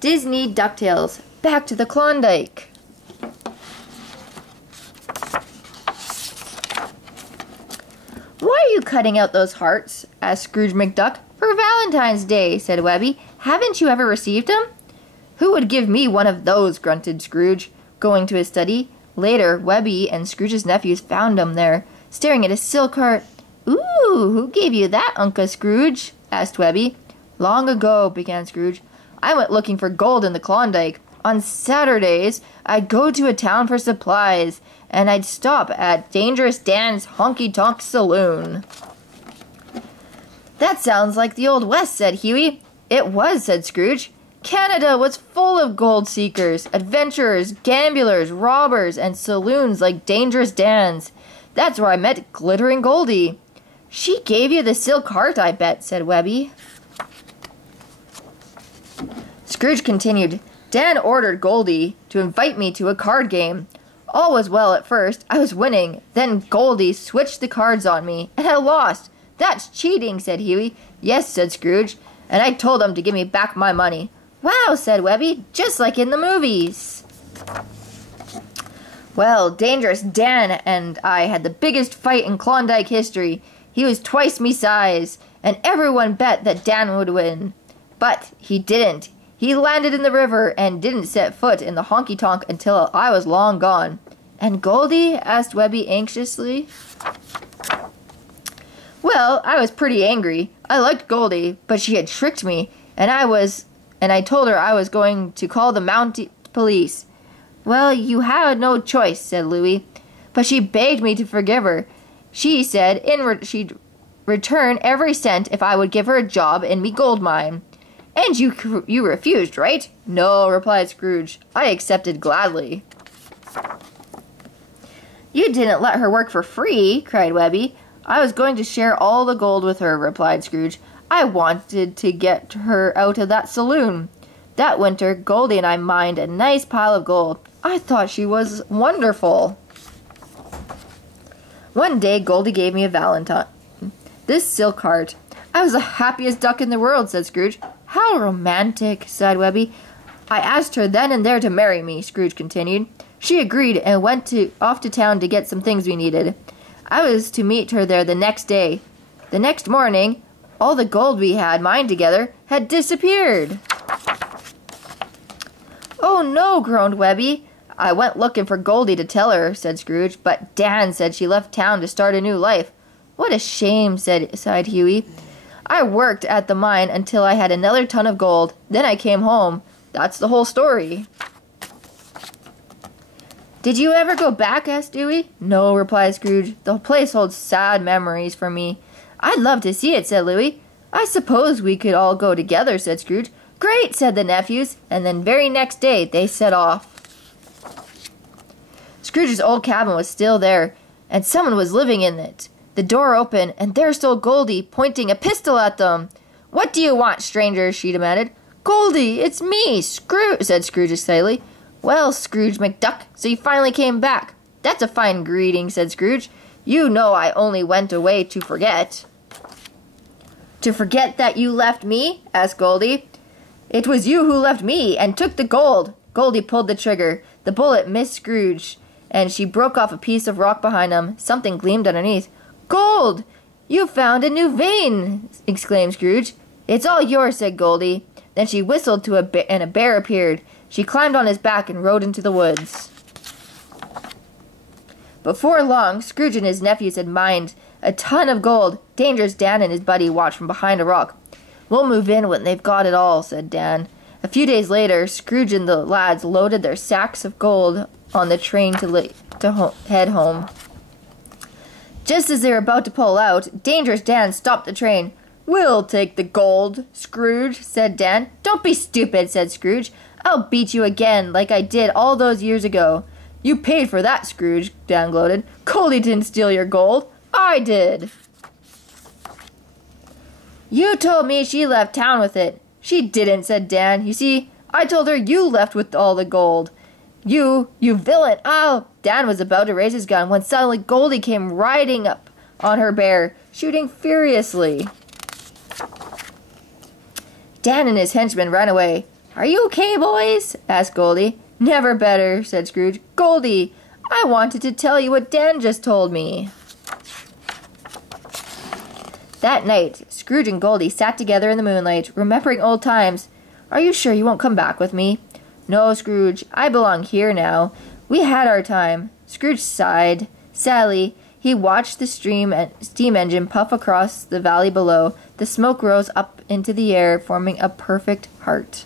Disney DuckTales, Back to the Klondike. Why are you cutting out those hearts? Asked Scrooge McDuck. For Valentine's Day, said Webby. Haven't you ever received them? Who would give me one of those? Grunted Scrooge, going to his study. Later, Webby and Scrooge's nephews found him there, staring at his silk heart. Ooh, who gave you that, Uncle Scrooge? Asked Webby. Long ago, began Scrooge, I went looking for gold in the Klondike. On Saturdays, I'd go to a town for supplies, and I'd stop at Dangerous Dan's honky-tonk saloon. That sounds like the Old West, said Huey. It was, said Scrooge. Canada was full of gold seekers, adventurers, gamblers, robbers, and saloons like Dangerous Dan's. That's where I met Glittering Goldie. She gave you the silk heart, I bet, said Webby. Scrooge continued. Dan ordered Goldie to invite me to a card game. All was well at first. I was winning. Then Goldie switched the cards on me, and I lost. That's cheating, said Huey. Yes, said Scrooge, and I told him to give me back my money. Wow, said Webby, just like in the movies. Well, Dangerous Dan and I had the biggest fight in Klondike history. He was twice me size, and everyone bet that Dan would win. But he didn't. He landed in the river and didn't set foot in the honky-tonk until I was long gone. And Goldie? Asked Webby anxiously. Well, I was pretty angry. I liked Goldie, but she had tricked me, and I told her I was going to call the mounted police. Well, you had no choice, said Louie, but she begged me to forgive her. She said she'd return every cent if I would give her a job in me gold mine. And you refused, right? No, replied Scrooge. I accepted gladly. You didn't let her work for free, cried Webby. I was going to share all the gold with her, replied Scrooge. I wanted to get her out of that saloon. That winter, Goldie and I mined a nice pile of gold. I thought she was wonderful. One day, Goldie gave me a valentine. This silk heart. I was the happiest duck in the world, said Scrooge. How romantic, sighed Webby. I asked her then and there to marry me, Scrooge continued. She agreed and went off to town to get some things we needed. I was to meet her there the next day. The next morning, all the gold we had mined together had disappeared. Oh no, groaned Webby. I went looking for Goldie to tell her, said Scrooge, but Dan said she left town to start a new life. What a shame, sighed Huey. I worked at the mine until I had another ton of gold. Then I came home. That's the whole story. Did you ever go back? Asked Dewey. No, replied Scrooge. The place holds sad memories for me. I'd love to see it, said Louie. I suppose we could all go together, said Scrooge. Great, said the nephews, and then very next day they set off. Scrooge's old cabin was still there, and someone was living in it. The door opened, and there stood Goldie, pointing a pistol at them. What do you want, stranger? She demanded. Goldie, it's me, Scrooge, said Scrooge excitedly. Well, Scrooge McDuck, so you finally came back. That's a fine greeting, said Scrooge. You know I only went away to forget. To forget that you left me? Asked Goldie. It was you who left me and took the gold. Goldie pulled the trigger. The bullet missed Scrooge, and she broke off a piece of rock behind him. Something gleamed underneath. Gold! You found a new vein! Exclaimed Scrooge. It's all yours, said Goldie. Then she whistled and a bear appeared. She climbed on his back and rode into the woods. Before long, Scrooge and his nephews had mined a ton of gold. Dangerous Dan and his buddy watched from behind a rock. We'll move in when they've got it all, said Dan. A few days later, Scrooge and the lads loaded their sacks of gold on the train to head home. Just as they were about to pull out, Dangerous Dan stopped the train. We'll take the gold, Scrooge, said Dan. Don't be stupid, said Scrooge. I'll beat you again like I did all those years ago. You paid for that, Scrooge, Dan gloated. Goldie didn't steal your gold. I did. You told me she left town with it. She didn't, said Dan. You see, I told her you left with all the gold. You villain! Oh! Dan was about to raise his gun when suddenly Goldie came riding up on her bear, shooting furiously. Dan and his henchmen ran away. "Are you okay, boys?" asked Goldie. "Never better," said Scrooge. "Goldie, I wanted to tell you what Dan just told me." That night, Scrooge and Goldie sat together in the moonlight, remembering old times. "Are you sure you won't come back with me?" "No, Scrooge, I belong here now. We had our time." Scrooge sighed. Sadly, he watched the steam engine puff across the valley below. The smoke rose up into the air, forming a perfect heart.